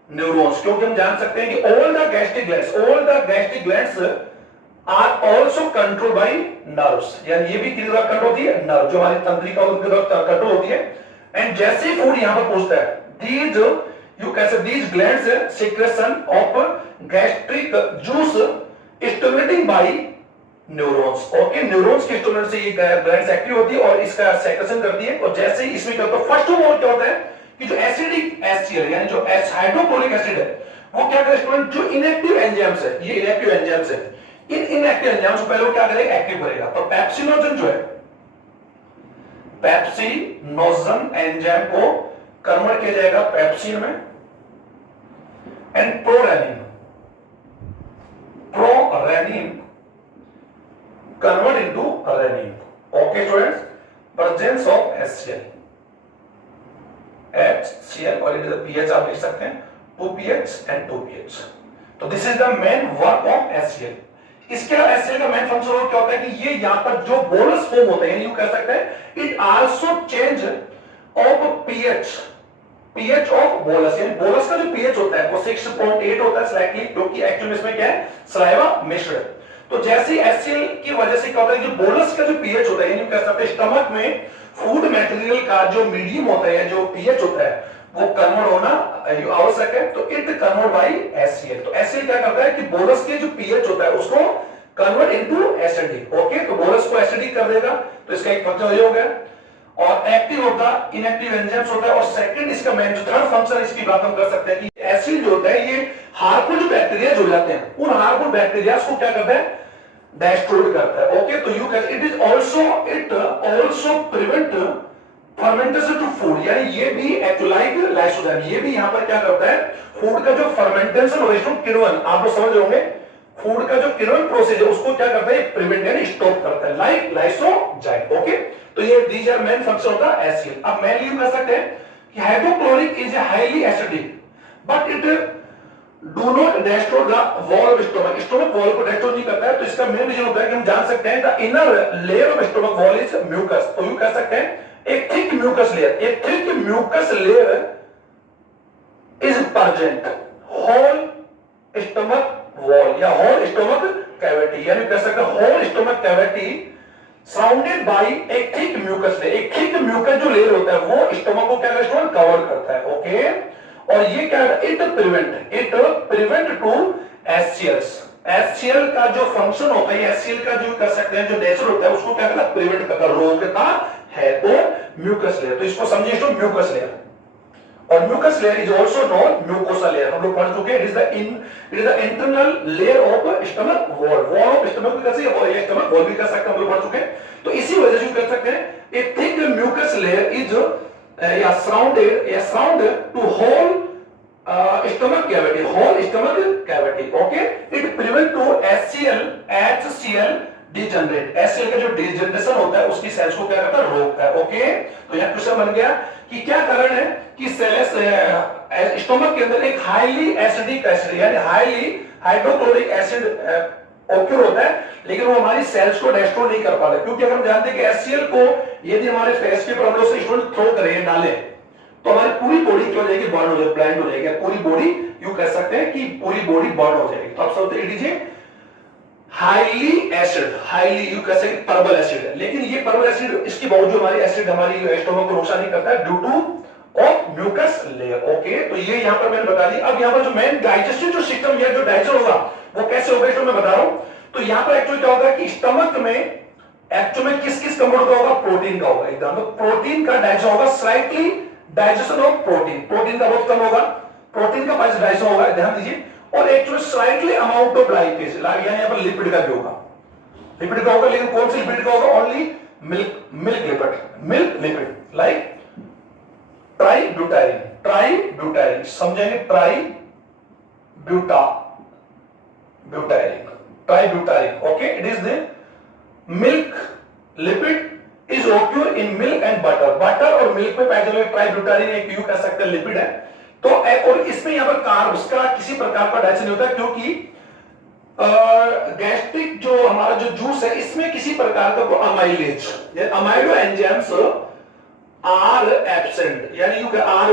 न्यूरॉन्स, क्योंकि हम जान सकते हैं कि all the gastric glands are also controlled by nerves, यानी ये भी किसके द्वारा कंट्रोल होती है, नर्व जो हमारी तंत्रिका उनके द्वारा कंट्रोल होती है। एंड जैसे फूड यहां पर पहुंचता है, these you can say these glands secretion of gastric juice stimulating by neurons, okay, neurons के स्टिमुलेट से ये ग्लैंड्स एक्टिव होती है और इसका सेक्रेशन करती है। और जैसे ही इसमें क्या होता है, फर्स्ट ऑफ ऑल क्या होता है कि जो एसिडिक एसिड यानी जो हाइड्रोक्लोरिक एसिड है वो क्या करे स्टूडेंट, जो इनएक्टिव एंजाइम्स है, ये इनएक्टिव एंजाइम्स है, इन इनएक्टिव एंजाइम्स को पहले वो क्या करेगा, एक्टिव करेगा। तो पेप्सिनोजन जो है, पेप्सिनोजन एंजाइम को कन्वर्ट किया जाएगा पेप्सिन में, and prorennin convert into rennin, okay students, presence of HCl और इट इज pH आप लिख सकते हैं 2pH and 2pH। तो this is the main work of HCl। इसके अलावा HCl का मेन फंक्शन क्या होता है कि ये यहां पर जो बोलस फॉर्म होता है, यू कह सकते हैं it also change of pH of bolus, यानी बोलस का जो pH होता है वो 6.8 होता है स्लाइटली, क्योंकि एक्चुअली इसमें क्या है, सलाइवा मिश्र है। तो जैसे HCl की वजह से क्या होता है, जो बोलस का जो pH होता है, यानी कह सकते हैं स्टमक में फूड मटेरियल का जो मीडियम होता है, जो pH होता है, वो कन्वर्ट होना आवश्यक है। तो इट कन्वर्ट बाय HCl। तो HCl क्या करता है कि बोलस के जो pH होता है उसको कन्वर्ट इनटू एसिडिक, ओके, तो बोलस को एसिडिक कर देगा। तो इसका एक फंक्शन हो गया, और एक्टिव होता इनएक्टिव एंजाइम्स होता है। और सेकंड इसका मेन जो थर्ड फंक्शन इसकी बात हम कर सकते हैं कि एसिड जो होता है ये हार्मफुल जो बैक्टीरिया हो जाते हैं, उन हार्मफुल बैक्टीरिया को क्या करता है, डिस्ट्रॉय करता है, ओके। तो you can it is also prevent fermentation to food, यानी ये भी एक्चुअली लाइसोजाइम, ये भी यहां पर क्या करता है, फूड का जो फर्मेंटेशन होता है, किण्वन आप लोग समझ होंगे, फूड का जो किण्वन प्रोसेस है उसको क्या करता है, प्रिवेंट यानी स्टॉप करता है, लाइक लाइसोजाइम, ओके। तो ये दीज आर मेन फंक्शन होता है HCl। अब मेनली हम कह सकते हैं कि hydrochloric is a highly acidic but it do not destroy the wall of stomach, stomach wall को डिस्ट्रॉय नहीं करता है। तो इसका मेन रीजन होता है कि हम जान सकते हैं the inner layer of stomach wall is mucus. तो यू कह सकते हैं एक thick mucus layer is present whole stomach wall या होल स्टमक कैविटी, यानी कह सकते हैं whole stomach cavity surrounded by एक थिक म्यूकस लेयर। एक थिक म्यूकस जो लेयर होता है वो स्टमक को क्या करता है, कवर करता है, ओके। और ये क्या है, इट प्रिवेंट टू HCl का जो फंक्शन होता है, HCl का जो कर सकते हैं जो नेचर होता है उसको क्या करता है, प्रिवेंट करता है, रोकता है। तो म्यूकस लेयर, तो इसको समझिए तो म्यूकस लेयर, और mucus layer is also non mucosa layer, हम लोग पढ़ चुके हैं। It is the internal layer of stomach wall of stomach भी कर सकते हैं, या स्टमक वॉल भी कर सकते हैं, हम लोग पढ़ चुके हैं। तो इसी वजह से कर सकते हैं a thick mucus layer is surround to whole stomach cavity, okay. It prevent to HCl degenerate, HCL का जो डिजनरेशन होता है उसकी सेल्स को क्या करता है, रोकता है। ओके, तो यहां क्वेश्चन बन गया कि क्या कारण है कि सेल्स स्टोमक के अंदर एक हाईली एसिडिक एसिड यानी हाईली हाइड्रोक्लोरिक एसिड ओक्यूर होता है, लेकिन वो हमारी सेल्स को डिस्ट्रॉय नहीं कर पाता, क्योंकि अगर हम जानते हैं कि एचसीएल को यदि हमारे फेस के पर हम लोग से स्टूडेंट थ्रो करें, डालें, तो हमारी पूरी बॉडी क्या हो जाएगी, बर्न हो जाएगी, ब्लाइंड हो जाएगी, पूरी बॉडी यू कह सकते हैं कि पूरी बॉडी बर्न हो जाएगी। तो आप सब देख लीजिए हाईली एसिड, हाईली यू कह सकते पर्बल एसिड है, लेकिन ये पर्बल एसिड इसके बावजूद हमारी एसिड हमारी स्टोमक को नुकसान नहीं करता है due to of mucus layer. Okay, तो ये यहां पर मैंने बता दी। अब यहां पर जो मेन डाइजेस्टिव जो सिस्टम या जो डाइजेशन होगा वो कैसे होगा इसको मैं बता रहा हूं। तो यहां पर एक्चुअली क्या होगा कि स्टमक में एक्चुअली में किस किस कंपाउंड का होगा, प्रोटीन का होगा एकदम। तो प्रोटीन का डाइजेशन होगा, slightly digestion of protein, protein का बहुत कम होगा, प्रोटीन का डाइजेशन होगा, ध्यान दीजिए। और actually slightly amount of lipase यानी यहां पर लिपिड का भी होगा, लिपिड का होगा, लेकिन कौन सी लिपिड का होगा, only milk lipid, milk lipid like tributyrin, tributyrin समझेंगे, tributyrin, tributyrin. Okay, it is the milk lipid is occur in milk and butter, butter और मिल्क में पाया जाने ट्राइब्यूटाइरिन एक यू कह सकते हैं लिपिड है। तो और इसमें यहां पर कार्ब्स का किसी प्रकार का डाइजेशन नहीं होता, क्योंकि गैस्ट्रिक जो हमारा जो जूस है इसमें किसी प्रकार का amylase amylo enzymes are absent, यानी you are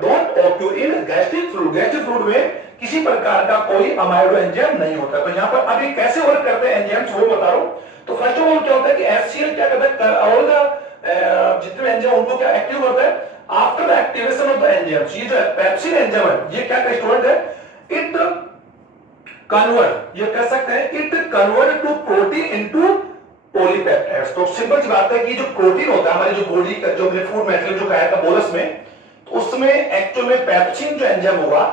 don't occur in gastric fluid, gastric fluid में किसी प्रकार का कोई अमाइलो एंजाइम नहीं होता। तो यहां पर अभी कैसे वर्क करते हैं एंजाइम्स वो बता रहा हूं। तो फर्स्ट ऑफ ऑल क्या होता है कि एचसीएल क्या करता है, ऑल द जितने एंजाइम उनको क्या एक्टिव करता है after the activation of the enzymes. ये जो पेप्सिन एंजाइम है ये क्या का स्टूडेंट है, इट कन्वर्ट, ये कह सकते हैं it convert to protein into polypeptides. तो सिंपल सी बात है कि जो प्रोटीन होता है हमारी जो बॉडी का जो हमने फूड मटेरियल जो खाया था बोलस में, तो उसमें एक्चुअल में पेप्सिन जो एंजाइम होगा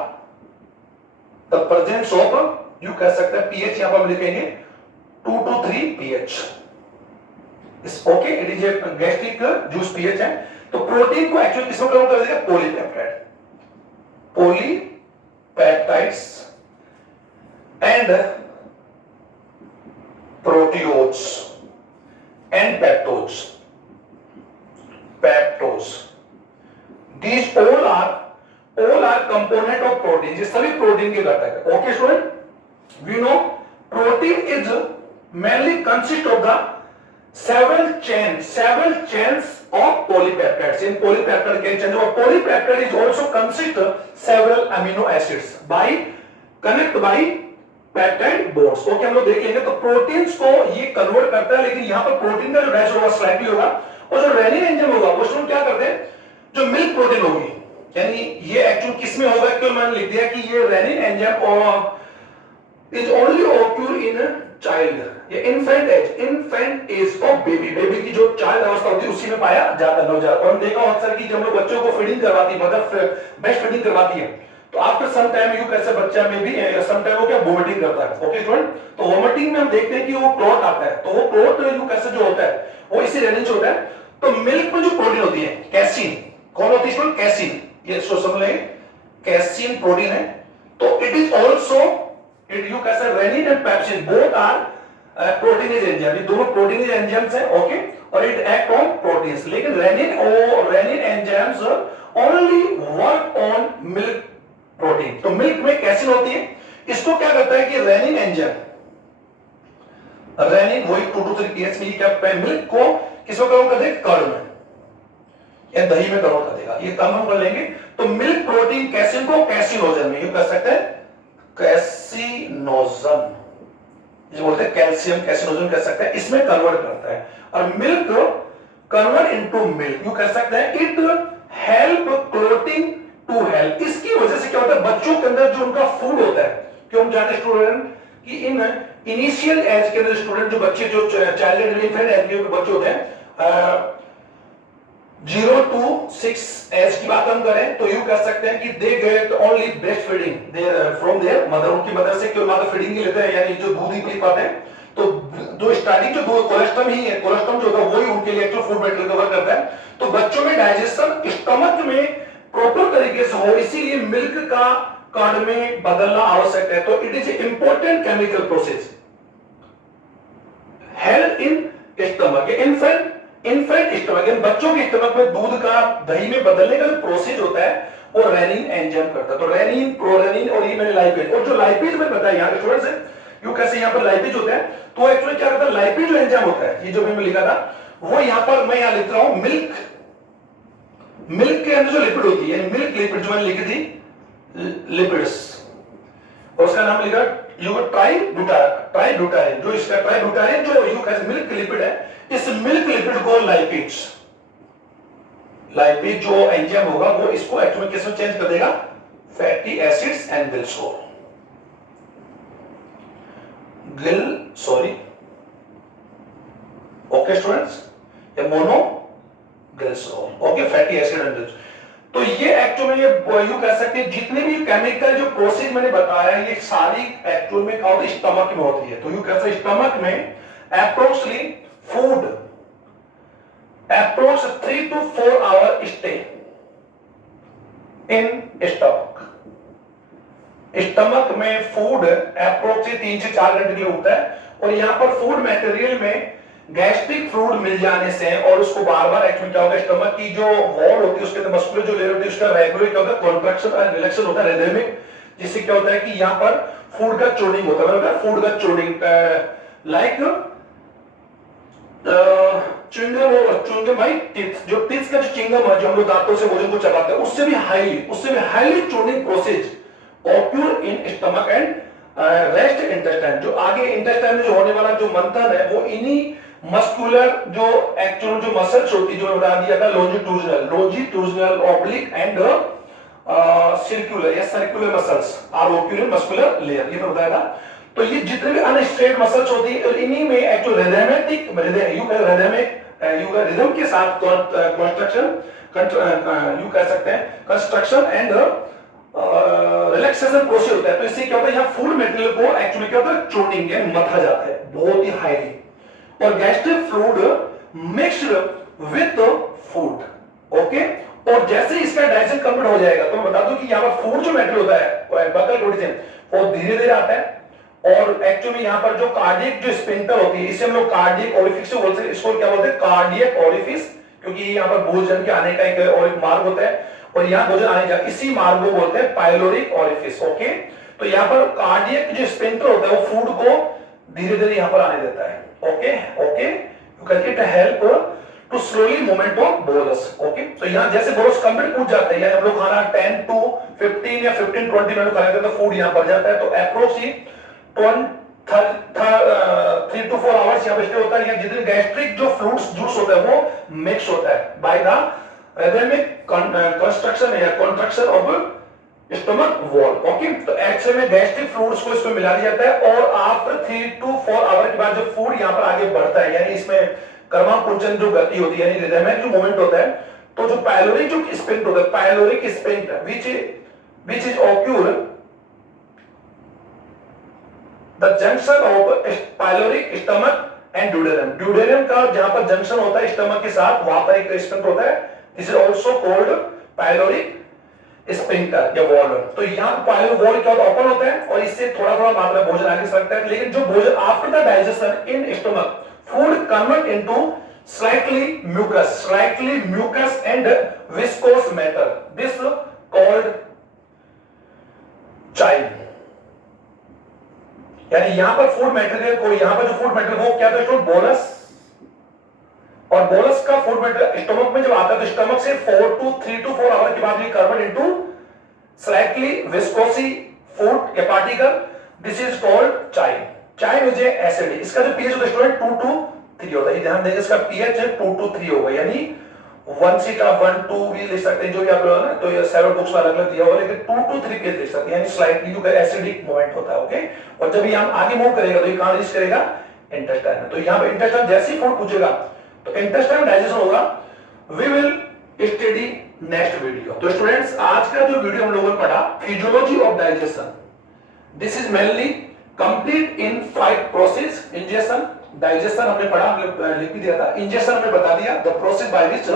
द प्रेजेंस ऑफ यू कह सकते हैं पीएच यहां पर हम लिखेंगे 2 to 3 pH is okay, it is a gastric juice pH है। तो प्रोटीन को एक्चुअली किसमें कन्वर्ट कर देगा, polypeptide, polypeptides and proteose and peptones, peptones these all are component of protein, ये सभी प्रोटीन के घटक है। Okay student, we know protein is mainly consist of the several chains of polypeptides in polypeptide chain, और polypeptide is also consist several amino acids by connect by peptide bonds. Okay, हम लोग देख लेंगे। तो proteins को ये convert करता है, लेकिन यहां पर प्रोटीन का जो डाइजेशन होगा स्लाइटली होगा, और जो रेनिन एंजाइम होगा वो उसमें क्या करते हैं, जो मिल्क प्रोटीन होगी, यानी ये एक्चुअली किसमें होगा, क्यों मैंने लिख दिया कि ये rennin enzyme is only occur in child, ये इन्फेंट एज ऑफ बेबी की जो चाइल्ड अवस्था होती है उसी में पाया जाता है, नवजात। और हम देखा अक्सर कि जब हम लोग बच्चों को फीडिंग करवाती है, मदर ब्रेस्ट फीडिंग करवाती है, तो आफ्टर सम टाइम यू कैसे बच्चा में भी सम टाइम वो क्या वोमिटिंग करता है। ओके स्टूडेंट, तो वोमिटिंग में हम देखते हैं कि वो क्लॉट आता है, तो वो क्लॉट यू कैसे जो होता है वो इसी रेनिन से होता है। तो मिल्क में जो प्रोटीन होती है कैसीन, कौन होती है स्टूडेंट, कैसीन, ये समझ लेंगे कैसीन प्रोटीन है। तो it is also it you कैसे rennin and pepsin both are proteinase enzyme, ये दोनों प्रोटीनेज एंजाइम्स हैं। ओके, और इट एक्ट ऑन प्रोटीन्स, लेकिन rennin enzymes only work on milk protein. तो मिल्क में कैसीन होती है, इसको क्या करता है कि रेनिन एंजाइम, रेनिन वही 2 to 3 pH में क्या मिल्क को किसको कन्वर्ट कर देगा, कर्ड में या दही में कन्वर्ट कर देगा, ये काम हम कर लेंगे। तो मिल्क प्रोटीन कैसीन को कैसिनोजन में यू कह सकते हैं, कैसिनोजन जो बोलते हैं कैल्शियम कैसिनोजन कह सकते हैं, इसमें कन्वर्ट करता है। और milk convert into milk you कह सकते हैं, it help clotting to help. इसकी वजह से क्या होता है, बच्चों के अंदर जो उनका फूड होता है, क्यों हम जानते हैं स्टूडेंट कि इन इनिशियल एज के अंदर स्टूडेंट जो बच्चे जो चाइल्ड इन्फेंट एज के बच्चे होते हैं 0 to 6 एज की बात हम करें तो यू कह सकते हैं कि they get only breast feeding from there mother, उनकी मदर से क्यों मदर फीडिंग ही लेते हैं, यानी जो दूध ही पी पाते हैं। तो जो स्टार्टिंग जो कोलेस्ट्रम ही है, कोलेस्ट्रम जो होता है वही उनके लिए एक्चुअल फूड मटेरियल कवर करता है। तो बच्चों में डाइजेशन स्टमक में प्रॉपर तरीके से हो, इसीलिए मिल्क का कर्ड में बदलना आवश्यक है। तो it is important chemical process, held in stomach, infant stomach, बच्चों के स्टमक में दूध का दही में बदलने का जो प्रोसेस होता है वो रेनिन एंजाइम करता है। तो रेनिन, प्रोरेनिन और ये मैंने लाइपेज, और जो लाइपेज मैंने बताया यहाँ स्टूडेंट्स है, यू कैसे यहाँ पर लाइपेज होता है, तो एक्चुअली क्या करता है, लाइपेज जो एंजाइम होता है, ये जो मैंने लिखा था वो यहाँ पर मैं यहाँ लिख रहा हूं, मिल्क के अंदर जो लिपिड होती है, मिल्क लिपिड जो मैंने लिखी थी लिपिड्स, और उसका नाम लिखा यू ट्राइब्यूटारिन, जो इसका ट्राइब्यूटारिन जो यू कैसे मिल्क लिपिड है, इस मिल्क लिपिड को लाइपेज जो एंजाइम होगा वो इसको एक्चुअली किस में चेंज कर देगा, fatty acids and glycerol, okay students, ये mono glycerol, okay, fatty acid and glycerol. तो ये एक्चुअली ये यू कह सकते हैं जितने भी केमिकल जो प्रोसेस मैंने बताया ये सारी एक्चुअल में क्या होती है, स्टमक में होती है। तो यू कह सकते स्टमक में approximately food approx 3 to 4 hour stay in stomach में फूड अप्रोक्सिमेटली 3 से 4 घंटे के लिए होता है, और यहां पर फूड मटेरियल में गैस्ट्रिक फ्लूइड मिल जाने से और उसको बार बार एक्चुअली क्या होगा, स्टमक की जो वॉल होती है उसके अंदर मस्कुलर जो लेयर होती है उसका रेगुलर क्या होता है, कॉन्ट्रैक्शन और रिलैक्सेशन होता है रिदमिक, जिससे क्या होता है कि यहां पर फूड का चूर्निंग होता है, मतलब फूड का चूर्निंग लाइक च्युइंगम भाई टीथ, जो टीथ का जो च्युइंगम है जो हम लोग दांतों से भोजन को चबाते हैं उससे भी highly churning process occur in stomach and rest intestine. जो आगे इंटेस्टाइन में जो होने वाला जो मंथन है वो इन्हीं मस्कुलर जो एक्चुअल जो मसल्स होती है जो बता दिया था, longitudinal oblique and circular muscles are occur muscular layer, ये मैं बताया था। तो ये जितने भी अनस्ट्रेट मसल्स होती है इन्हीं में एक्चुअल रिदम के साथ कंस्ट्रक्शन यू कह सकते हैं कंस्ट्रक्शन एंड रिलैक्सेशन प्रोसेस होता है। तो इससे क्या होता है, यहाँ फूड मटेरियल को एक्चुअली क्या होता है, चूर्निंग यानी मथा जाता है बहुत ही हाईली, और gastric fluid mixed with food, okay. और जैसे इसका डाइजेशन कंप्लीट हो जाएगा तो मैं बता दूं कि यहाँ पर फूड जो मटेरियल होता है बकल प्रोटीन वो धीरे धीरे आता है, और एक्चुअली यहाँ पर जो कार्डियक जो स्पिंटर होती है इसे हम लोग कार्डियक ओरिफिस बोलते हैं, इसको क्या बोलते हैं, कार्डियक ओरिफिस, क्योंकि यहाँ पर भोजन के आने का एक और एक मार्ग होता है, और यहाँ भोजन आने का इसी मार्ग को बोलते हैं पाइलोरिक ओरिफिस, ओके। तो यहाँ पर कार्डियक जो स्पिंटर होता है वो फूड को धीरे धीरे यहाँ पर आने देता है, okay, you can it help to slowly movement of bolus, okay. तो यहाँ जैसे बोलस कंप्लीट पूछ जाता है, यानी हम लोग खाना 10 to 15 या 15-20 मिनट खा लेते हैं तो फूड यहाँ पर जाता है, तो अप्रोक्सीमेटली 3 to 4 आवर्स यहाँ पे स्टे होता है। यहाँ जितने गैस्ट्रिक जो फ्लूइड्स जूस होता है वो मिक्स होता है बाय द रिदमिक कंस्ट्रक्शन या contraction of stomach wall, okay. तो एक्चुअली में गैस्ट्रिक फ्लूइड्स को इसमें मिला दिया जाता है, और आफ्टर 3 to 4 आवर के बाद जो फूड यहाँ पर आगे बढ़ता है, यानी इसमें कर्माकुंचन जो गति होती है, यानी रिदमिक जो मूवमेंट होता है, तो जो पाइलोरिक जो स्पिंट होता है, pyloric स्पिंट which is occur the junction of pyloric stomach and duodenum का जहां पर जंक्शन होता है स्टमक के साथ वहां पर एक स्पिंक्टर होता है, this is also called pyloric sphincter या वॉल्व। तो यहाँ पाइलोरिक वॉल्व क्या होता है, ओपन होता है और इससे थोड़ा थोड़ा मात्रा में भोजन आगे सकता है, लेकिन जो भोजन after the digestion in stomach food convert into slightly mucus and viscous matter, this called chyme। यानी यहां पर फूड मटेरियल को, यहां पर जो फूड मटेरियल वो क्या था, बोलस, और बोलस का फूड मटेरियल स्टमक में जब आता है तो स्टमक से 3 to 4 आवर के बाद ये कन्वर्ट इनटू स्लाइटली विस्कोसी फूड या particle, this is called chyme is acid. इसका जो पीएच होता है स्टूडेंट 2 to 3 होता है, ध्यान देंगे इसका पीएच है 2 to 3 होगा, यानी 1 से आप 1 2 भी लिख सकते हैं जो भी आप लोग ना, तो ये सेवन बुक्स में अलग अलग दिया हुआ, लेकिन 2 to 3 पीएच लिख सकते हैं, यानी स्लाइटली जो एसिडिक मूवमेंट होता है, ओके। और जब ये हम आगे मूव करेगा तो ये कहां रीच करेगा, इंटेस्टाइन में। तो यहां पे इंटेस्टाइन जैसे ही फूड पूछेगा तो इंटेस्टाइन डाइजेशन होगा। We will study next video. तो स्टूडेंट्स आज का जो वीडियो हम लोगों ने पढ़ा physiology of digestion, this is mainly complete in 5 process. Ingestion, digestion हमने पढ़ा, हमने लिख भी दिया था। इंजेक्शन हमने बता दिया, the process by which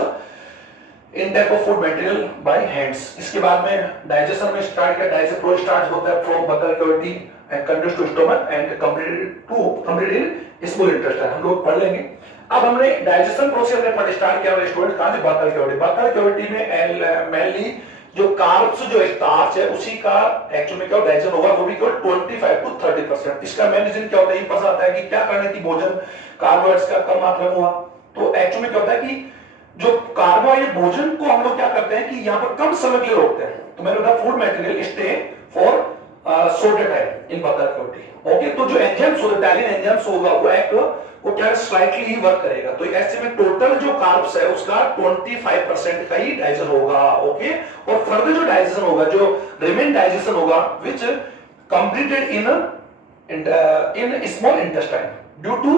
intake of food material by hands. इसके बाद में डाइजेशन में स्टार्ट किया, डाइजेशन प्रोसेस स्टार्ट होता है from buccal cavity and conduce to stomach and complete in small intestine, हम लोग पढ़ लेंगे। अब हमने डाइजेशन प्रोसेस में पढ़ स्टार्ट किया स्टूडेंट कहां से, बकल कैविटी। बकल कैविटी में मेनली जो कार्ब्स जो स्टार्च है उसी का एक्चुअली में क्या डाइजेशन होगा, वो भी केवल 25 to 30%। इसका मेन रीजन क्या होता है, ये पता आता है कि क्या करने की भोजन कार्बोहाइड्रेट्स का कम मात्रा में हुआ। तो एक्चुअली में क्या होता है कि जो कार्बोहाइड्रेट भोजन को हम लोग क्या करते हैं कि यहाँ पर कम समय के लिए रोकते हैं। तो मैंने बताया food material stay for shorter time in buccal cavity. Okay, तो जो एंजाइम्स होगा, टैलिन एंजाइम्स होगा, वो क्या स्लाइटली ही वर्क करेगा। तो ऐसे में टोटल जो कार्ब्स है उसका 25% का ही डाइजेशन होगा। ओके, और फर्दर जो डाइजेशन होगा, जो रिमेन डाइजेशन होगा which completed in small intestine due to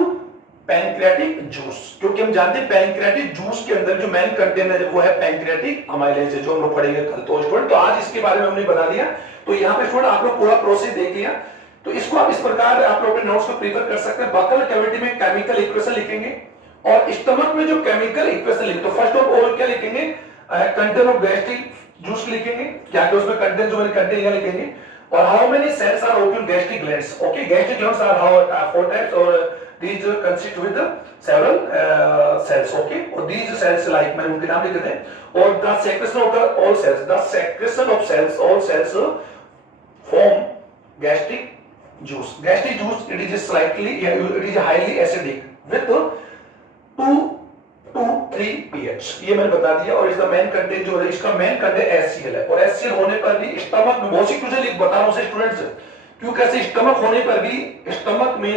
pancreatic juice, क्योंकि हम जानते हैं पैंक्रियाटिक जूस के अंदर जो मेन कंटेंट है वो है पैंक्रियाटिक अमाइलेज, जो हम लोग पढ़ेंगे कल। तो स्टूडेंट तो आज इसके बारे में हमने बता दिया। तो यहाँ पे स्टूडेंट आप लोग पूरा प्रोसेस देख लिया। तो इसको आप इस प्रकार आप लोग अपने नोट्स को प्रिपेयर कर सकते हैं। बकल कैविटी में केमिकल इक्वेशन लिखेंगे और स्टमक में जो केमिकल इक्वेशन लिखेंगे, तो फर्स्ट ऑफ ऑल क्या लिखेंगे, कंटेंट ऑफ गैस्ट्रिक जूस लिखेंगे, क्या क्या उसमें कंटेंट जो मैंने कंटेंट यहाँ लिखेंगे, और how many cells are open gastric glands. Okay, gastric glands are how 4 types और these consist with several cells. Okay, or these cells like मैंने उनके नाम लिखे थे। और the secretion of the all cells, the secretion of cells, all cells form gastric juice. Gastric juice it is slightly, it is highly acidic with 2 to 3 pH। ये मैंने बता दिया। और इसका मेन कंटेंट जो है, इसका मेन कंटेंट HCl है, और HCl होने पर भी स्टमक में बहुत सी चीजें लिख बता रहा हूँ स्टूडेंट्स, क्यों कैसे स्टमक होने पर भी स्टमक में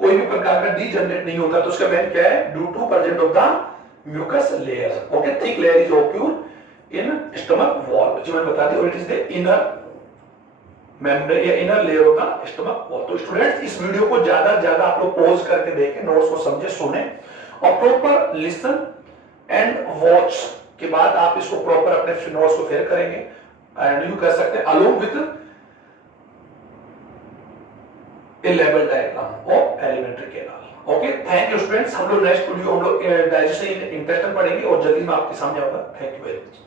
कोई भी प्रकार का डी जनरेट नहीं होता। तो उसका मेन क्या है, due to present of the mucus layer. Okay, thick layer is occur in stomach wall, जो मैंने बता दिया, और it is the inner membrane या inner layer of the stomach wall. तो स्टूडेंट्स इस वीडियो को ज्यादा से ज्यादा आप लोग पॉज करके देखें, नोट्स को समझे, सुने, और प्रॉपर लिसन एंड वॉच के बाद आप इसको प्रॉपर अपने नोट्स को फेयर करेंगे एंड यू कर सकते हैं along with a level diagram of elementary canal। Okay, thank you students. हम लोग नेक्स्ट वीडियो हम लोग डाइजेशन इंटेस्टाइन पढ़ेंगे और जल्दी मैं आपके सामने आऊंगा। Thank you very much.